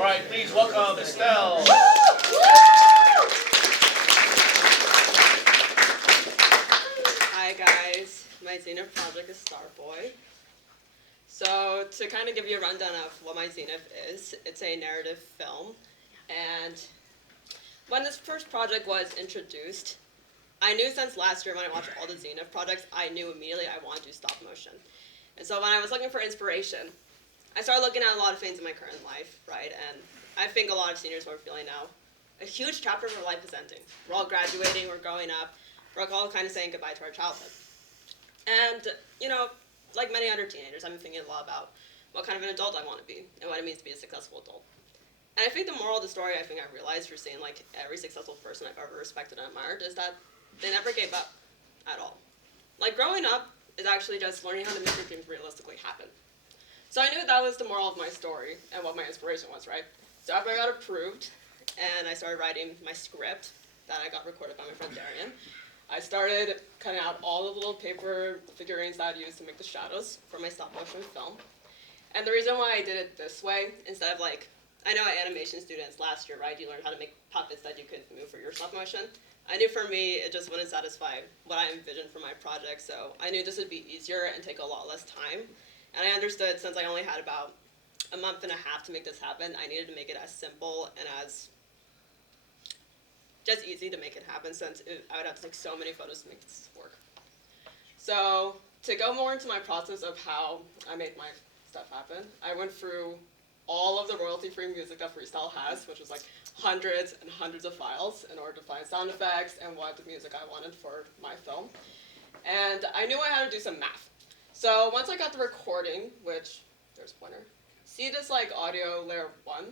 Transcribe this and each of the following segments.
All right, please welcome Estelle. Hi guys, my Zenith project is Starboy. So to kind of give you a rundown of what my Zenith is, it's a narrative film. And when this first project was introduced, I knew since last year when I watched all the Zenith projects, I knew immediately I wanted to do stop motion. And so when I was looking for inspiration, I started looking at a lot of things in my current life, right? And I think a lot of seniors are feeling now. A huge chapter of our life is ending. We're all graduating, we're growing up, we're all kind of saying goodbye to our childhood. And, you know, like many other teenagers, I've been thinking a lot about what kind of an adult I want to be and what it means to be a successful adult. And I think the moral of the story I realized through seeing like every successful person I've ever respected and admired is that they never gave up at all. Like growing up is actually just learning how to make your dreams realistically happen. So I knew that was the moral of my story and what my inspiration was, right? So after I got approved and I started writing my script that I got recorded by my friend Darian, I started cutting out all the little paper figurines that I'd use to make the shadows for my stop motion film. And the reason why I did it this way, instead of like, I know animation students last year, right, you learned how to make puppets that you could move for your stop motion. I knew for me, it just wouldn't satisfy what I envisioned for my project, so I knew this would be easier and take a lot less time. And I understood since I only had about a month and a half to make this happen, I needed to make it as simple and as just easy to make it happen since I would have to take so many photos to make this work. So to go more into my process of how I made my stuff happen, I went through all of the royalty-free music that Freestyle has, which was like hundreds and hundreds of files in order to find sound effects and what the music I wanted for my film. And I knew I had to do some math. So once I got the recording, which, there's a pointer, see this like audio layer 1?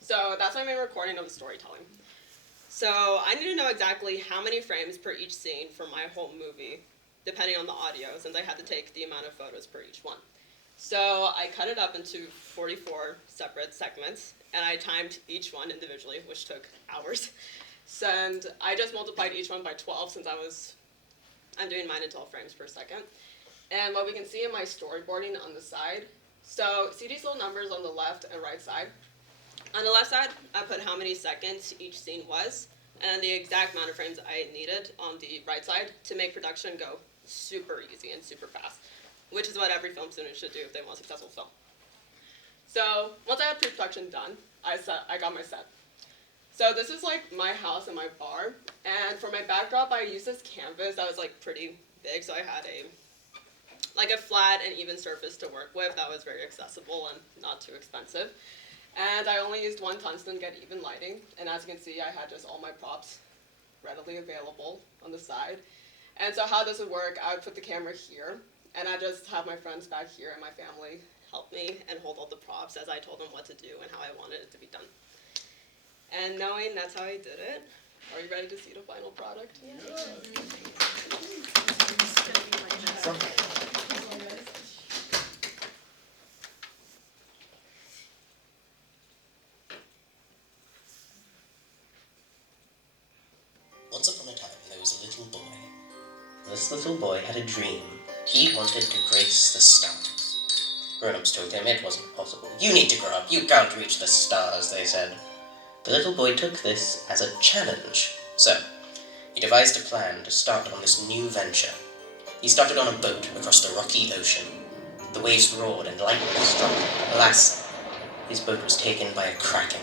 So that's my main recording of the storytelling. So I need to know exactly how many frames per each scene for my whole movie, depending on the audio, since I had to take the amount of photos per each one. So I cut it up into 44 separate segments, and I timed each one individually, which took hours. And I just multiplied each one by 12 since I'm doing mine in 12 frames per second. And what we can see in my storyboarding on the side, so see these little numbers on the left and right side? On the left side, I put how many seconds each scene was, and the exact amount of frames I needed on the right side to make production go super easy and super fast, which is what every film student should do if they want a successful film. So once I had pre-production done, I got my set. So this is like my house and my bar, and for my backdrop, I used this canvas that was like pretty big, so I had a flat and even surface to work with that was very accessible and not too expensive. And I only used one tungsten to get even lighting, and as you can see, I had just all my props readily available on the side. And so how this would work, I would put the camera here, and I just have my friends back here and my family help me and hold all the props as I told them what to do and how I wanted it to be done. And knowing that's how I did it, are you ready to see the final product? Yeah. Once upon a time, there was a little boy. This little boy had a dream. He wanted to grace the stars. Grown-ups told him it wasn't possible. You need to grow up. You can't reach the stars, they said. The little boy took this as a challenge. So, he devised a plan to start on this new venture. He started on a boat across the rocky ocean. The waves roared and lightning struck. Alas, his boat was taken by a kraken.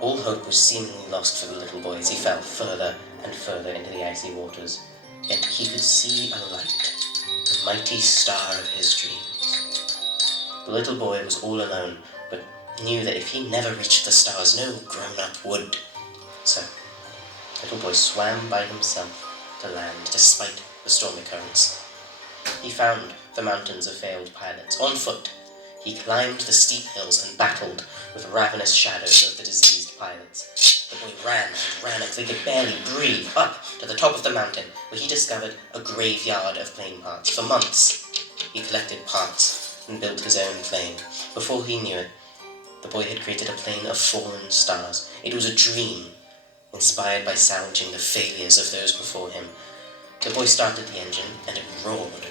All hope was seemingly lost for the little boy as he fell further and further into the icy waters. Yet he could see a light, the mighty star of his dreams. The little boy was all alone, but knew that if he never reached the stars, no grown-up would. So, the little boy swam by himself to land, despite the stormy currents. He found the mountains of failed pilots. On foot, he climbed the steep hills and battled with ravenous shadows of the diseased pilots. The boy ran and ran until he could barely breathe, up to the top of the mountain, where he discovered a graveyard of plane parts. For months, he collected parts and built his own plane. Before he knew it, the boy had created a plane of fallen stars. It was a dream, inspired by salvaging the failures of those before him. The boy started the engine, and it roared.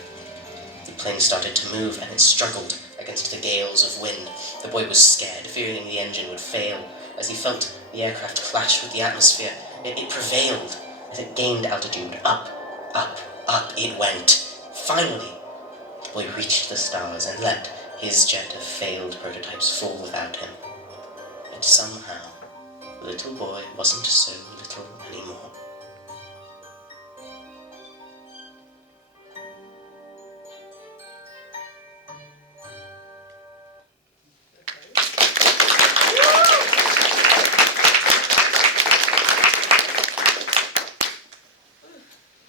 The plane started to move, and it struggled like a against the gales of wind. The boy was scared, fearing the engine would fail. As he felt the aircraft clash with the atmosphere, it prevailed. As it gained altitude, up, up it went. Finally, the boy reached the stars and let his jet of failed prototypes fall without him. And somehow, the little boy wasn't so little anymore.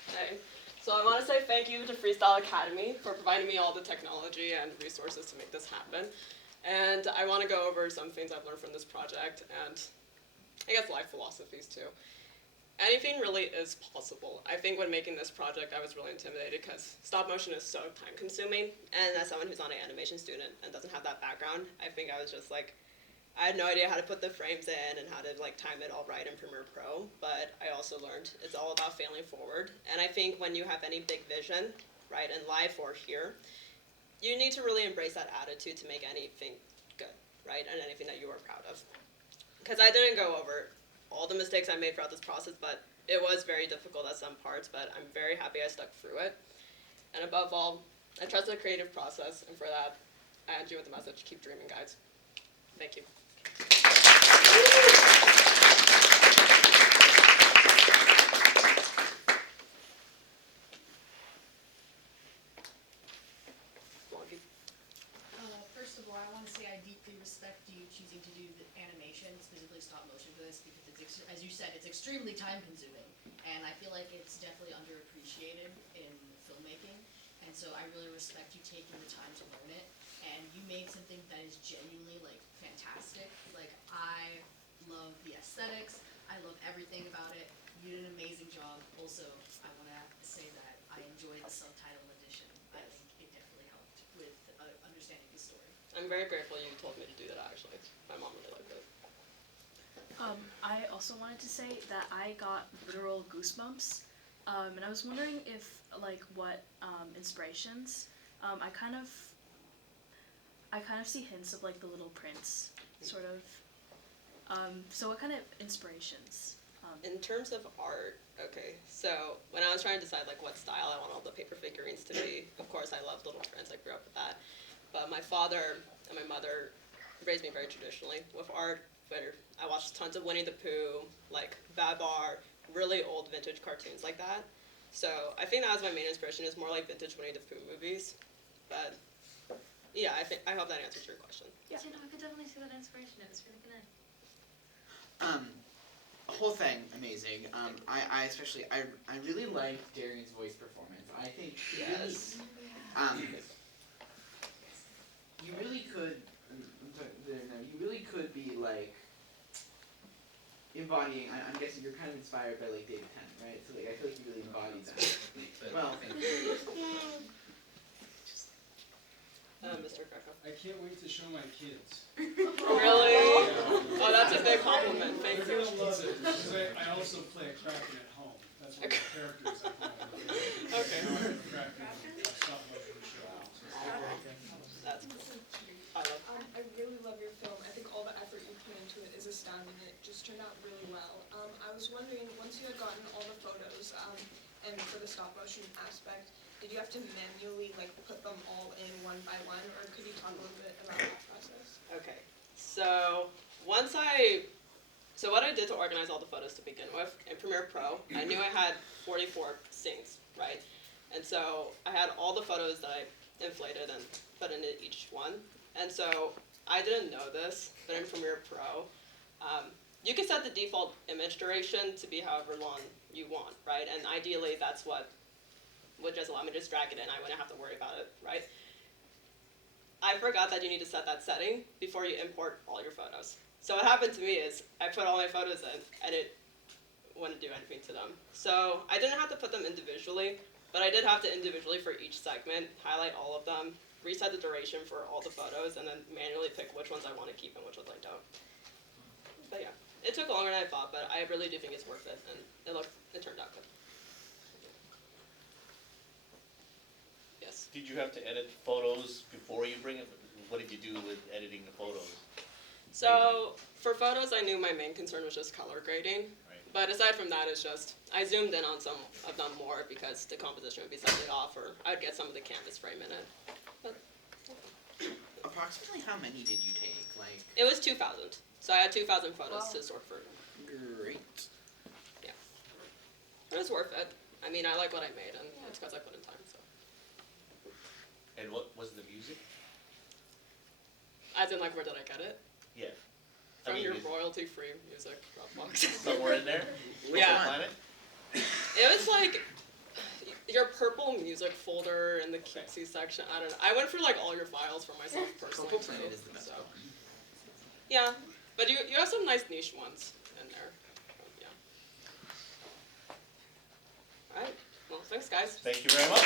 Okay. So I want to say thank you to Freestyle Academy for providing me all the technology and resources to make this happen. And I want to go over some things I've learned from this project and I guess life philosophies too. Anything really is possible. I think when making this project I was really intimidated because stop motion is so time consuming, and as someone who's not an animation student and doesn't have that background, I think I was just like, I had no idea how to put the frames in and how to like time it all right in Premiere Pro, but I also learned it's all about failing forward. And I think when you have any big vision, right, in life or here, you need to really embrace that attitude to make anything good, right, and anything that you are proud of. Because I didn't go over all the mistakes I made throughout this process, but it was very difficult at some parts, but I'm very happy I stuck through it. And above all, I trust the creative process, and for that, I end you with the message, keep dreaming, guys. Thank you. First of all, I want to say I deeply respect you choosing to do the animation, specifically stop motion for this, because as you said, it's extremely time consuming, and I feel like it's definitely underappreciated in filmmaking, and so I really respect you taking the time to learn it, and you made something that is genuinely, like, fantastic. Like, I love the aesthetics, I love everything about it. You did an amazing job. Also, I want to say that I enjoyed the subtitle edition. I think it definitely helped with understanding the story. I'm very grateful you told me to do that, actually. My mom really liked it. I also wanted to say that I got literal goosebumps, and I was wondering if, like, what inspirations. I kind of see hints of, like, the Little Prince, sort of. So what kind of inspirations? In terms of art, okay, so when I was trying to decide like what style I want all the paper figurines to be, of course I love Little Prince, I grew up with that. But my father and my mother raised me very traditionally with art. But I watched tons of Winnie the Pooh, like Babar, really old vintage cartoons like that. So I think that was my main inspiration, is more like vintage Winnie the Pooh movies. But yeah, I hope that answers your question. Yeah. You know, I could definitely see that inspiration. It was really good. Whole thing amazing. I especially I really liked Darian's voice performance. I think he Yes. you really could. I'm talking there now. You really could be like embodying. I'm guessing you're kind of inspired by like David Tennant, right? So like I feel like you really embodied that. Well, Mr. Greco. I can't wait to show my kids. Really? Oh, that's a big compliment. Thank They're you. gonna love it, because I also play a Kraken at home. That's one of the characters I play. Okay. Kraken, stop motion show. That's cool. I love I really love your film. I think all the effort you put into it is astounding. It just turned out really well. I was wondering, once you had gotten all the photos, and for the stop motion aspect, did you have to manually like put them all in one by one, or could you talk a little bit about that process? Okay, so what I did to organize all the photos to begin with, in Premiere Pro, I knew I had 44 scenes, right? And so I had all the photos that I inflated and put into each one. And so I didn't know this, but in Premiere Pro, you can set the default image duration to be however long you want, right? And ideally that's what would just allow me to just drag it in. I wouldn't have to worry about it, right? I forgot that you need to set that setting before you import all your photos. So what happened to me is I put all my photos in and it wouldn't do anything to them. So I didn't have to put them individually, but I did have to individually for each segment highlight all of them, reset the duration for all the photos, and then manually pick which ones I want to keep and which ones I don't. But yeah, it took longer than I thought, but I really do think it's worth it, and it turned out good. Yes. Did you have to edit photos before you bring it what did you do with editing the photos? So for photos, I knew my main concern was just color grading. Right. But aside from that, it's just I zoomed in on some of them more because the composition would be slightly off, or I'd get some of the canvas frame in it. But Approximately how many did you take? Like, it was 2,000, so I had 2,000 photos to sort through. great. It was worth it. I mean, I like what I made, and it's because I put in time. So, And what was the music? as in, like, where did I get it? Yeah. From your is royalty-free music Dropbox. somewhere in there? Yeah. Find it? It was like your purple music folder in the cutesy section. I don't know. I went through like all your files for myself personally. Purple too, Planet is the best so. one. Yeah, but you have some nice niche ones in there. Yeah. All right. Well, thanks, guys. Thank you very much.